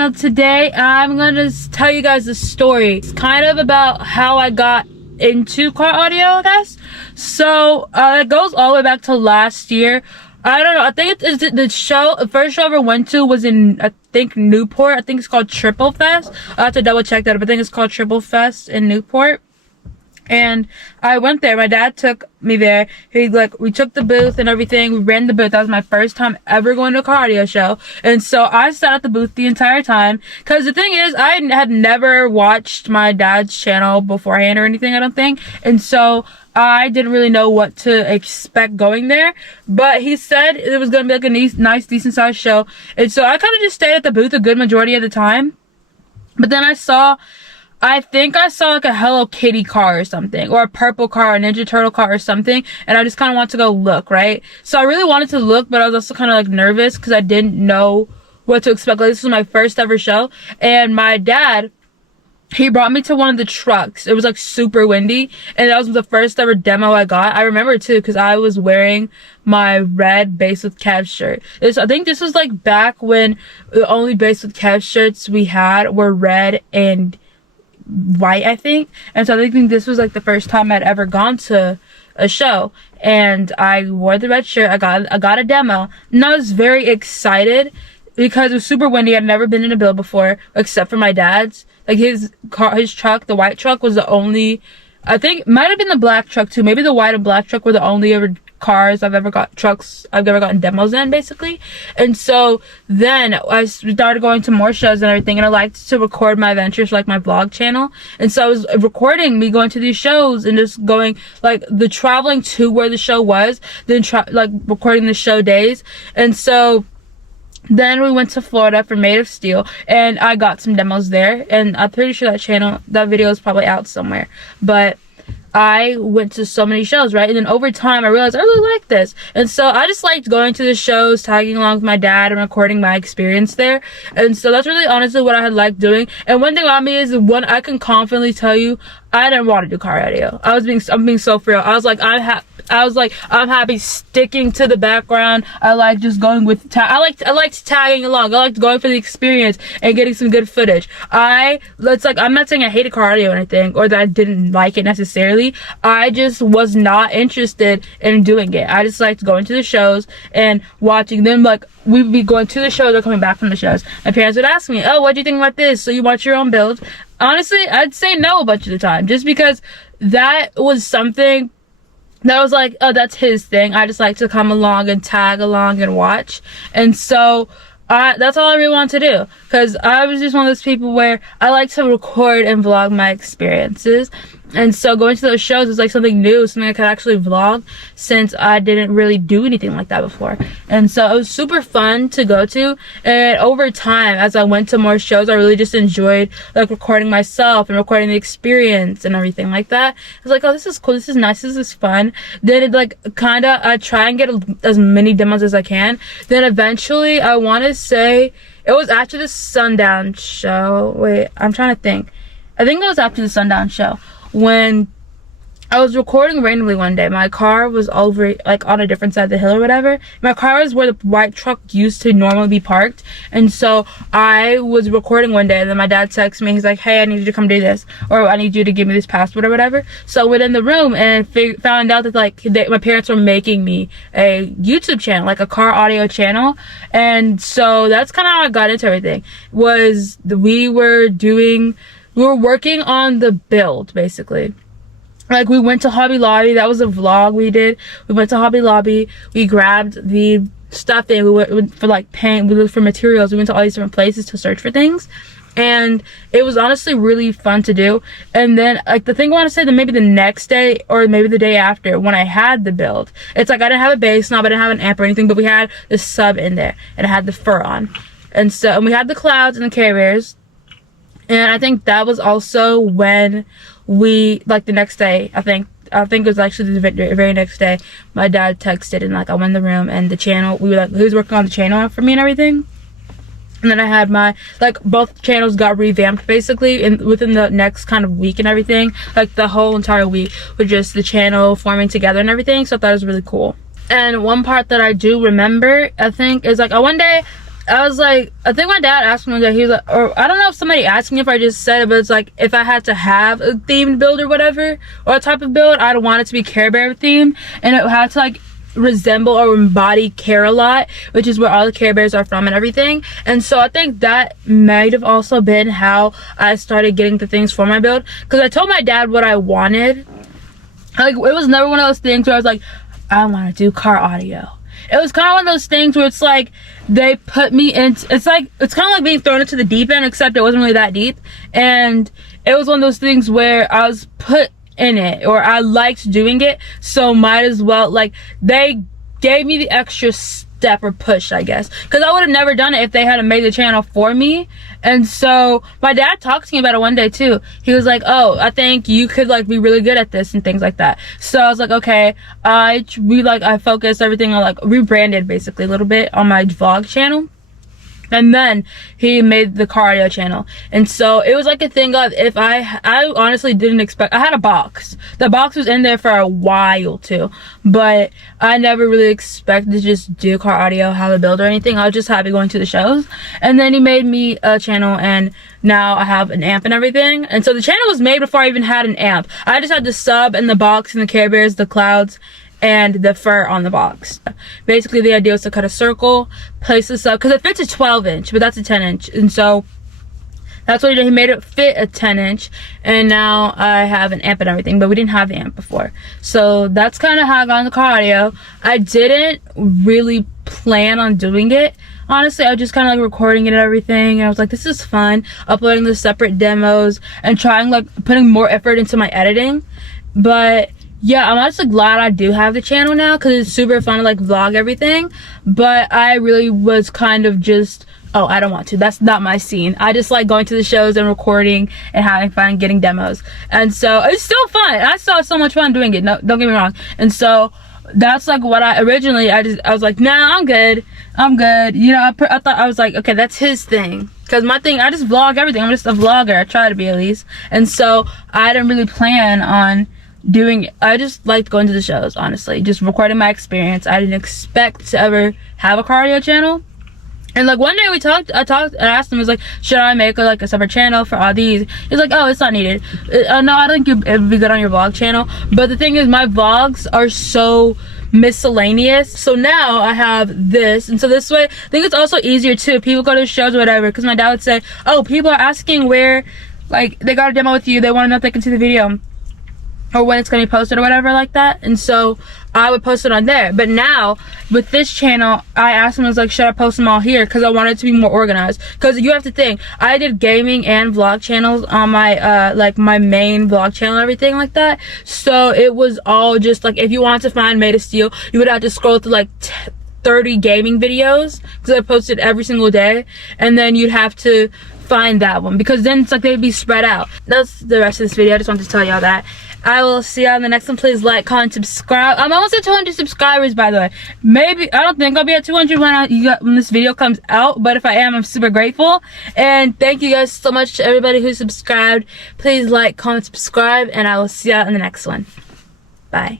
channel. Today I'm gonna tell you guys a story. It's kind of about how I got into car audio, I guess. So it goes all the way back to last year. I don't know, I think it's the first show I ever went to was in, I think, Newport. I think it's called Triple Fest. I have to double check that, but I think it's called Triple Fest in Newport. And I went there. My dad took me there. We took the booth and everything. We ran the booth. That was my first time ever going to a car audio show. And so I sat at the booth the entire time. Cause the thing is, I had never watched my dad's channel beforehand or anything, I don't think. And so I didn't really know what to expect going there. But he said it was going to be like a nice, decent sized show. And so I kind of just stayed at the booth a good majority of the time. But then I think I saw like a Hello Kitty car or something, or a purple car, a Ninja Turtle car or something, and I just kind of wanted to go look, right? So I really wanted to look, but I was also kind of like nervous because I didn't know what to expect. Like, this was my first ever show, and my dad, he brought me to one of the trucks. It was like super windy, and that was the first ever demo I got. I remember it too because I was wearing my red Bass with Kev shirt. I think this was like back when the only Bass with Kev shirts we had were red and white, I think. And so I think this was like the first time I'd ever gone to a show, and I wore the red shirt. I got a demo, and I was very excited because it was super windy. I'd never been in a build before except for my dad's. Like his truck, the white truck, was the only, I think, might have been the black truck too. Maybe the white and black truck were the only trucks I've ever gotten demos in, basically. And so then I started going to more shows and everything, and I liked to record my adventures, like my vlog channel. And so I was recording me going to these shows and just going, like, the traveling to where the show was, then recording the show days. And so then we went to Florida for Made of Steel, and I got some demos there, and I'm pretty sure that video is probably out somewhere. But I went to so many shows, right? And then over time, I realized I really like this. And so I just liked going to the shows, tagging along with my dad, and recording my experience there. And so that's really honestly what I had liked doing. And one thing about me is, I can confidently tell you, I didn't want to do car audio. I'm being so for real. I was like, I'm happy sticking to the background. I like just going with I liked tagging along. I liked going for the experience and getting some good footage. I'm not saying I hated car audio or anything, or that I didn't like it necessarily. I just was not interested in doing it. I just liked going to the shows and watching them. Like, we would be going to the shows or coming back from the shows. My parents would ask me, "Oh, what do you think about this? So you watch your own build?" Honestly, I'd say no a bunch of the time, just because that was something that was like, oh, that's his thing. I just like to come along and tag along and watch. And so that's all I really wanted to do, because I was just one of those people where I like to record and vlog my experiences. And so going to those shows was like something new, something I could actually vlog, since I didn't really do anything like that before. And so it was super fun to go to. And over time, as I went to more shows, I really just enjoyed like recording myself and recording the experience and everything like that. I was like, oh, this is cool, this is nice, this is fun. Then it I try and get as many demos as I can. Then eventually, I want to say it was after the Sundown show. Wait, I'm trying to think. I think it was after the Sundown show, when I was recording randomly one day. My car was over, like, on a different side of the hill or whatever. My car was where the white truck used to normally be parked. And so I was recording one day, and then my dad texted me. He's like, "Hey, I need you to come do this," or "I need you to give me this password," or whatever. So I went in the room and found out that my parents were making me a YouTube channel, like a car audio channel. And so that's kind of how I got into everything. We were working on the build, basically. Like, we went to Hobby Lobby. That was a vlog we did. We went to Hobby Lobby. We grabbed the stuff that we went for, like, paint. We looked for materials. We went to all these different places to search for things. And it was honestly really fun to do. And then, like, the thing I want to say, that maybe the next day or maybe the day after, when I had the build, it's like I didn't have a bass knob, I didn't have an amp or anything, but we had the sub in there, and it had the fur on. And we had the clouds and the carriers. And I think that was also when the next day, I think it was actually the very next day, my dad texted, and like I went in the room, and the channel, he was working on the channel for me and everything. And then I had both channels got revamped basically within the next kind of week and everything. Like, the whole entire week with just the channel forming together and everything. So I thought it was really cool. And one part that I do remember, I think, is like one day I was like, I think my dad asked me one day, he was like, or I don't know if somebody asked me if I just said it, but it's like, if I had to have a themed build or whatever, or a type of build, I'd want it to be Care Bear themed, and it had to like resemble or embody Care a lot, which is where all the Care Bears are from and everything. And so I think that might have also been how I started getting the things for my build, because I told my dad what I wanted. Like, it was never one of those things where I was like, I want to do car audio. It was kind of one of those things where it's like they put me in, it's kind of like being thrown into the deep end, except it wasn't really that deep. And it was one of those things where I was put in it, or I liked doing it, so might as well, like, they gave me the extra step or push, I guess, because I would have never done it if they hadn't made the channel for me. And so my dad talked to me about it one day too. He was like, oh, I think you could like be really good at this and things like that. So I was like, okay. I focused everything on, like, rebranded basically a little bit on my vlog channel. And then he made the car audio channel. And so it was like a thing of, if I honestly didn't expect, I had a box. The box was in there for a while too, but I never really expected to just do car audio, have a build or anything. I was just happy going to the shows. And then he made me a channel, and now I have an amp and everything. And so the channel was made before I even had an amp. I just had the sub and the box and the Care Bears, the clouds, and the fur on the box. Basically the idea was to cut a circle, place this up, because it fits a 12-inch, but that's a 10-inch, and so that's what he did. He made it fit a 10-inch, and now I have an amp and everything, but we didn't have the amp before. So that's kind of how I got into car audio. I didn't really plan on doing it, honestly. I was just kind of like recording it and everything, and I was like, this is fun, uploading the separate demos and trying, like, putting more effort into my editing. But yeah, I'm honestly glad I do have the channel now, because it's super fun to like vlog everything. But I really was kind of just, oh, I don't want to, that's not my scene. I just like going to the shows and recording and having fun and getting demos. And so it's still fun. I still have so much fun doing it, no, don't get me wrong. And so that's like what I originally, I was like, nah, I'm good, you know. I thought, I was like, okay, that's his thing, because my thing, I just vlog everything. I'm just a vlogger, I try to be at least. And so I didn't really plan on doing it. I just liked going to the shows, honestly, just recording my experience. I didn't expect to ever have a car audio channel. And like one day I asked him, I was like, should I make a separate channel for all these? He's like, oh, it's not needed. No, I think it would be good on your vlog channel. But the thing is, my vlogs are so miscellaneous. So now I have this, and so this way, I think it's also easier too. People go to shows or whatever, because my dad would say, oh, people are asking where, like, they got a demo with you, they want to know if they can see the video, or when it's going to be posted or whatever like that. And so I would post it on there. But now with this channel, I asked him, I was like, should I post them all here, because I wanted it to be more organized. Because you have to think, I did gaming and vlog channels on my like my main vlog channel and everything like that. So it was all just like, if you wanted to find Made of Steel, you would have to scroll through like 30 gaming videos, because I posted every single day, and then you'd have to find that one, because then it's like they'd be spread out. That's the rest of this video. I just wanted to tell y'all that. I will see y'all in the next one. Please like, comment, subscribe. I'm almost at 200 subscribers, by the way. Maybe, I don't think I'll be at 200 when this video comes out, but if I am, I'm super grateful. And thank you guys so much to everybody who subscribed. Please like, comment, subscribe, and I will see y'all in the next one. Bye.